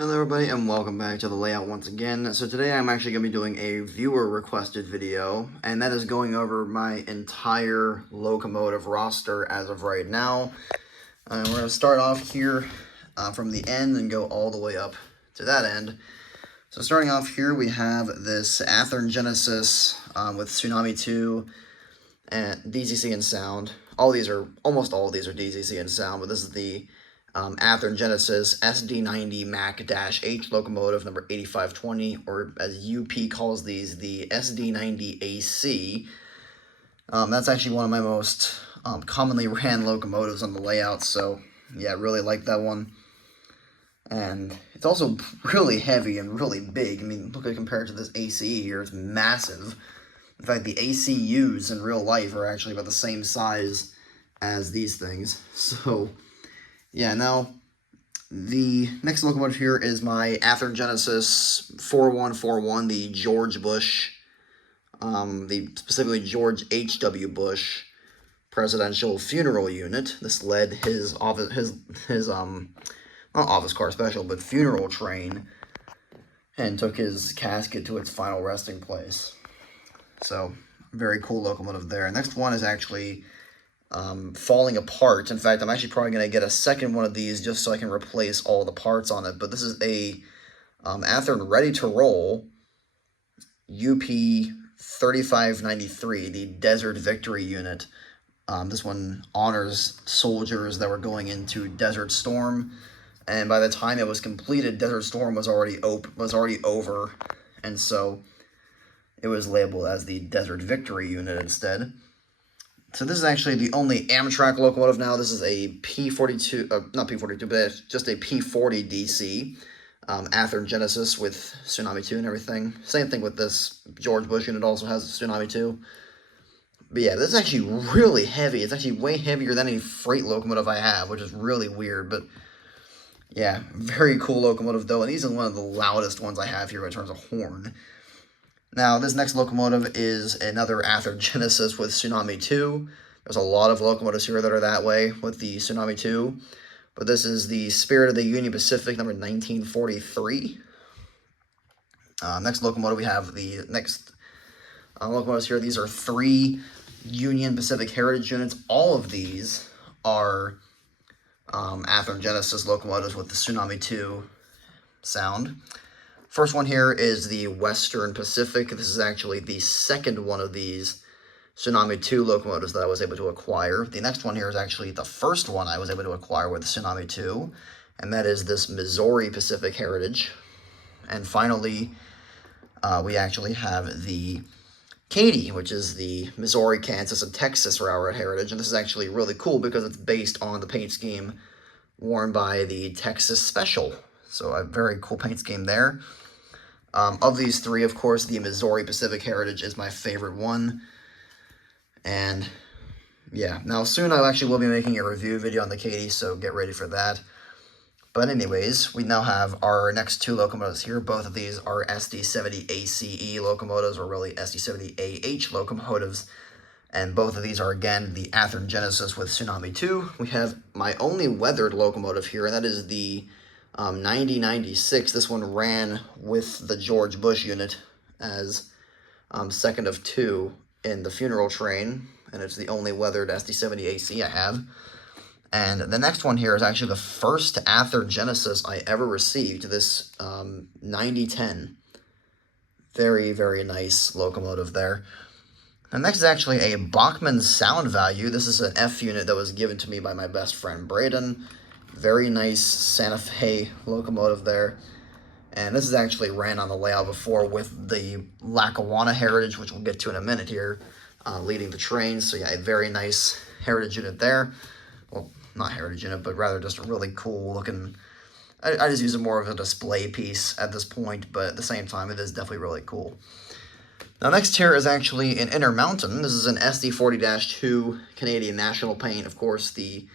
Hello everybody and welcome back to the layout once again. So today I'm actually going to be doing a viewer requested video, and that is going over my entire locomotive roster as of right now. We're going to start off here from the end and go all the way up to that end. So starting off here we have this Athearn Genesis with Tsunami 2 and DCC and sound. Almost all of these are DCC and sound, but this is the Athearn Genesis SD90 Mac-H locomotive number 8520, or as UP calls these, the SD90 AC. That's actually one of my most commonly ran locomotives on the layout, so yeah, I really like that one. And it's also really heavy and really big. I mean, look at compared to this AC here, it's massive. In fact, the ACUs in real life are actually about the same size as these things. So yeah, now the next locomotive here is my Athearn Genesis 4141, the George Bush, specifically George H.W. Bush presidential funeral unit. This led his not office car special, but funeral train, and took his casket to its final resting place. So, very cool locomotive there. Next one is actually falling apart. In fact, I'm actually probably going to get a second one of these just so I can replace all the parts on it. But this is a Athearn Ready to Roll UP 3593, the Desert Victory unit. This one honors soldiers that were going into Desert Storm, and by the time it was completed, Desert Storm was already over, and so it was labeled as the Desert Victory unit instead. So this is actually the only Amtrak locomotive now. This is a P42, not P42, but it's just a P40 DC, Athearn Genesis with Tsunami 2 and everything. Same thing with this George Bush unit, also has Tsunami 2. But yeah, this is actually really heavy. It's actually way heavier than any freight locomotive I have, which is really weird. But yeah, very cool locomotive though, and these are one of the loudest ones I have here in terms of horn. Now, this next locomotive is another Athearn Genesis with Tsunami 2. There's a lot of locomotives here that are that way with the Tsunami 2. But this is the Spirit of the Union Pacific, number 1943. Next locomotive, we have the next locomotives here. These are 3 Union Pacific Heritage units. All of these are Athearn Genesis locomotives with the Tsunami 2 sound. First one here is the Western Pacific. This is actually the second one of these Tsunami 2 locomotives that I was able to acquire. The next one here is actually the first one I was able to acquire with the Tsunami 2, and that is this Missouri Pacific Heritage. And finally, we actually have the Katy, which is the Missouri, Kansas, and Texas Railroad Heritage. And this is actually really cool because it's based on the paint scheme worn by the Texas Special. So a very cool paint scheme there. Of these 3, of course, the Missouri Pacific Heritage is my favorite one. And yeah, now soon I actually will be making a review video on the Katy, so get ready for that. But anyways, we now have our next 2 locomotives here. Both of these are SD70 ACE locomotives, or really SD70 AH locomotives. And both of these are, again, the Athearn Genesis with Tsunami 2. We have my only weathered locomotive here, and that is the 9096. This one ran with the George Bush unit as second of 2 in the funeral train, and it's the only weathered SD70 AC I have. And the next one here is actually the first Athearn Genesis I ever received, this 9010. Very, very nice locomotive there. And next is actually a Bachmann Sound Value. This is an F unit that was given to me by my best friend Braden. Very nice Santa Fe locomotive there. And this is actually ran on the layout before with the Lackawanna Heritage, which we'll get to in a minute here, leading the train. So yeah, a very nice Heritage unit there. Well, not Heritage unit, but rather just a really cool looking. I just use it more of a display piece at this point, but at the same time, it is definitely really cool. Now, next here is actually an Intermountain. This is an SD40-2 Canadian National Paint. Of course, the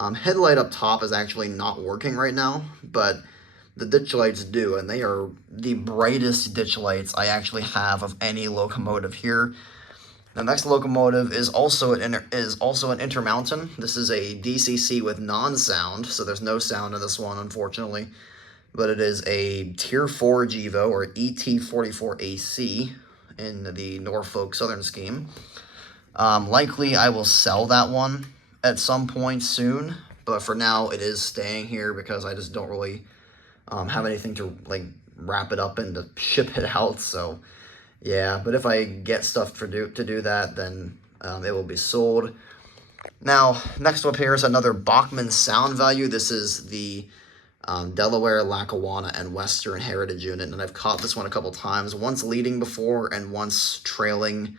headlight up top is actually not working right now, but the ditch lights do, and they are the brightest ditch lights I actually have of any locomotive here. The next locomotive is also an Intermountain. This is a DCC with non-sound, so there's no sound in this one, unfortunately. but it is a Tier 4 GEVO, or ET44AC, in the Norfolk Southern scheme. Likely I will sell that one at some point soon, but for now it is staying here because I just don't really have anything to like wrap it up and to ship it out. So yeah, but if I get stuff to do that, then it will be sold. Now, next up here is another Bachmann sound value. This is the Delaware, Lackawanna, and Western Heritage unit, and I've caught this one a couple times, once leading before and once trailing.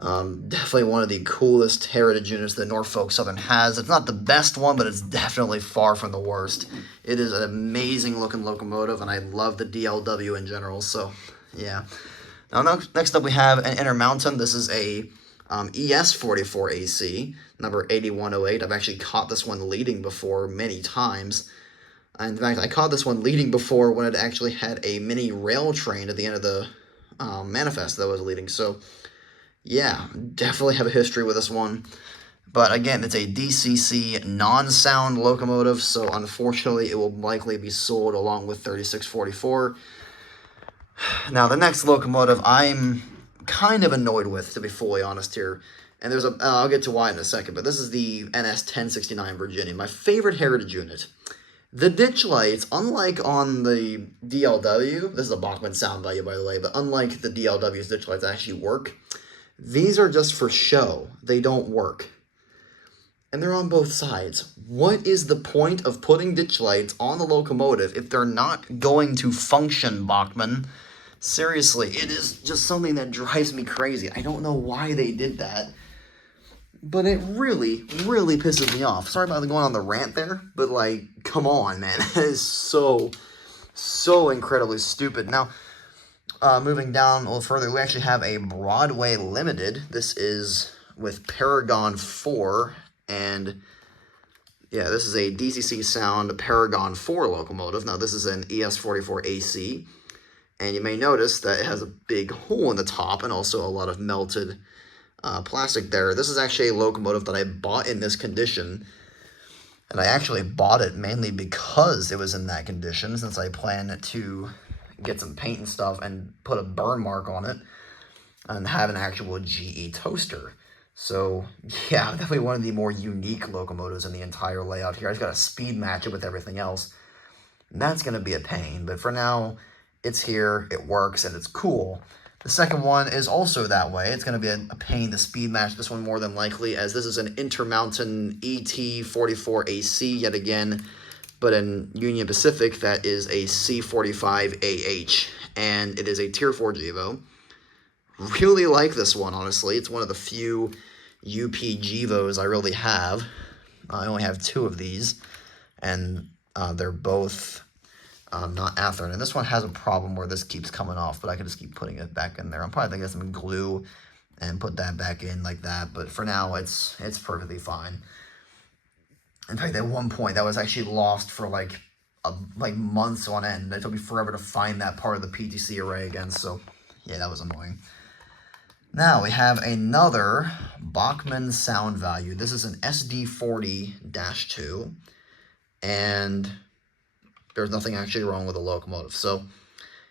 Definitely one of the coolest heritage units that Norfolk Southern has. It's not the best one, but it's definitely far from the worst. It is an amazing looking locomotive, and I love the DLW in general, so yeah. Now, next up we have an Intermountain. This is a ES44AC, number 8108. I've actually caught this one leading before many times. In fact, I caught this one leading before when it actually had a mini rail train at the end of the manifest that was leading. So, yeah, definitely have a history with this one. But again, it's a DCC non-sound locomotive, so unfortunately it will likely be sold along with 3644. Now, the next locomotive I'm kind of annoyed with, to be fully honest here. And there's I'll get to why in a second, but this is the NS 1069 Virginia, my favorite heritage unit. The ditch lights, unlike on the DLW, this is a Bachmann sound value, by the way, but unlike the DLW's ditch lights actually work, these are just for show. They don't work. And they're on both sides. What is the point of putting ditch lights on the locomotive if they're not going to function, Bachmann? Seriously, it is just something that drives me crazy. I don't know why they did that, but it really, really pisses me off. Sorry about going on the rant there, but like, come on, man. That is so incredibly stupid. Now, moving down a little further, we actually have a Broadway Limited. This is with Paragon 4, and yeah, this is a DCC Sound Paragon 4 locomotive. Now, this is an ES44AC, and you may notice that it has a big hole in the top and also a lot of melted plastic there. This is actually a locomotive that I bought in this condition, and I actually bought it mainly because it was in that condition, since I planned to get some paint and stuff and put a burn mark on it and have an actual GE toaster. So yeah, definitely one of the more unique locomotives in the entire layout here. I just got to speed match it with everything else, and that's going to be a pain, but for now it's here, it works, and it's cool. The second one is also that way. It's going to be a pain to speed match this one more than likely, as this is an Intermountain ET44AC yet again, but in Union Pacific, that is a C45AH, and it is a Tier 4 GEVO. Really like this one, honestly. It's one of the few UP GEVOs I really have. I only have 2 of these, and they're both not Athearn. And this one has a problem where this keeps coming off, but I can just keep putting it back in there. I'm probably going to get some glue and put that back in like that, but for now, it's perfectly fine. In fact, at one point, that was actually lost for like months on end. It took me forever to find that part of the PTC array again, so yeah, that was annoying. Now we have another Bachmann sound value. This is an SD40-2, and there's nothing actually wrong with the locomotive. So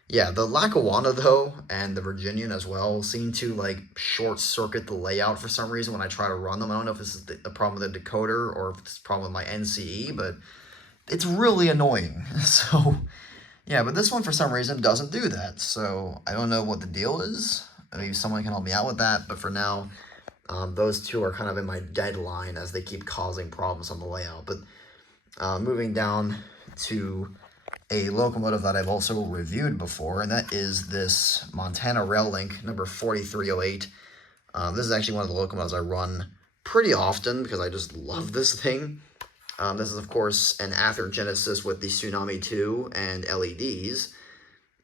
yeah, the Lackawanna though, and the Virginian as well, seem to like short circuit the layout for some reason when I try to run them. I don't know if this is a problem with the decoder or if it's a problem with my NCE, but it's really annoying. So yeah, but this one for some reason doesn't do that. So I don't know what the deal is. Maybe someone can help me out with that, but for now, those two are kind of in my deadline as they keep causing problems on the layout. But moving down to a locomotive that I've also reviewed before, and that is this Montana Rail Link number 4308. This is actually one of the locomotives I run pretty often because I just love this thing. This is, of course, an Athearn Genesis with the Tsunami 2 and LEDs,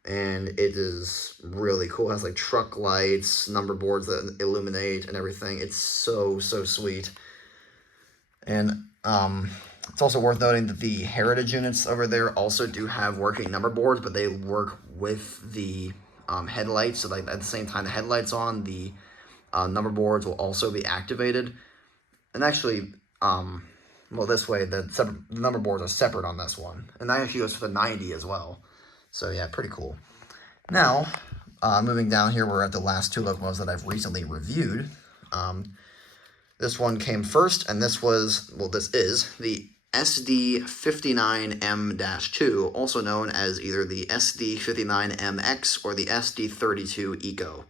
and it is really cool. It has like truck lights, number boards that illuminate and everything. It's so sweet. And it's also worth noting that the heritage units over there also do have working number boards, but they work with the headlights. So like at the same time the headlights on, the number boards will also be activated. And actually, well, this way, the number boards are separate on this one. And that actually goes for the 90 as well. So yeah, pretty cool. Now, moving down here, we're at the last two locomotives that I've recently reviewed. This one came first, and this was, well, this is the SD59M-2, also known as either the SD59MX or the SD32 Eco.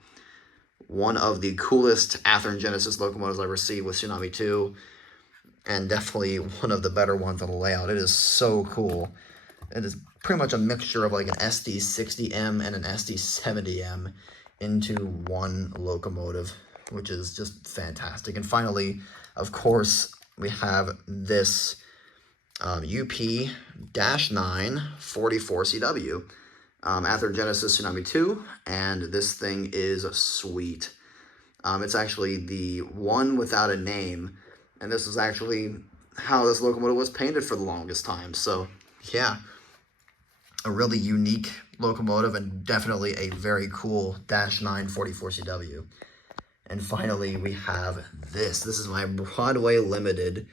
One of the coolest Athearn Genesis locomotives I've ever seen with Tsunami 2, and definitely one of the better ones on the layout. It is so cool. It is pretty much a mixture of like an SD60M and an SD70M into one locomotive, which is just fantastic. And finally, of course, we have this UP-9 44CW, Athearn Genesis Tsunami 2, and this thing is sweet. It's actually the one without a name, and this is actually how this locomotive was painted for the longest time. So, yeah, a really unique locomotive and definitely a very cool -9 44CW. And finally, we have this. This is my Broadway Limited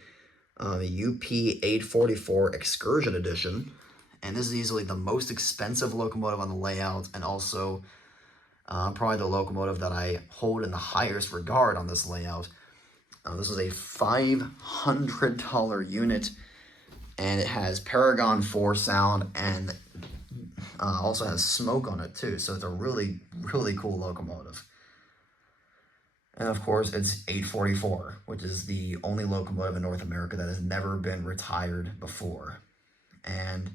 UP-844 Excursion Edition. And this is easily the most expensive locomotive on the layout, and also probably the locomotive that I hold in the highest regard on this layout. This is a $500 unit, and it has Paragon 4 sound, and also has smoke on it too. So it's a really, really cool locomotive. And of course, it's 844, which is the only locomotive in North America that has never been retired before. And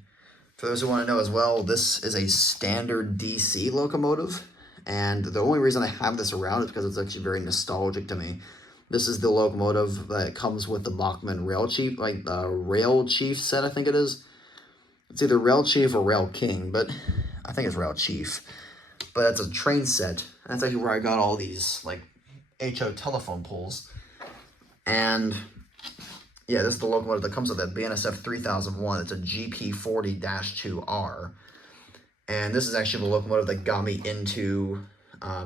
for those who want to know as well, this is a standard DC locomotive. And the only reason I have this around is because it's actually very nostalgic to me. This is the locomotive that comes with the Bachmann Rail Chief, like the Rail Chief set, I think it is. It's either Rail Chief or Rail King, but I think it's Rail Chief. But it's a train set. That's actually where I got all these, like, HO telephone poles. And yeah, this is the locomotive that comes with that BNSF 3001. It's a GP40-2R. And this is actually the locomotive that got me into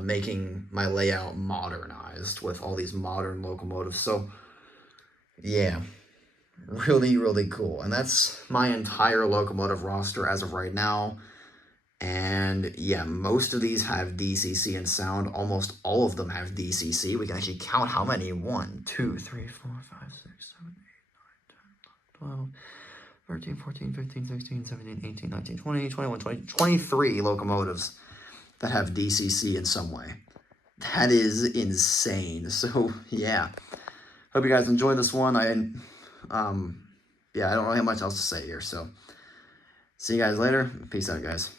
making my layout modernized with all these modern locomotives. So yeah, really, really cool. And that's my entire locomotive roster as of right now. And yeah, most of these have DCC and sound. Almost all of them have DCC. We can actually count how many. 1, 2, 3, 4, 5, 6, 7, 8, 9, 10, 11, 12, 13, 14, 15, 16, 17, 18, 19, 20, 21, 20, 23 locomotives that have DCC in some way. That is insane. So yeah, hope you guys enjoyed this one. Yeah, I don't really have much else to say here. So see you guys later. Peace out, guys.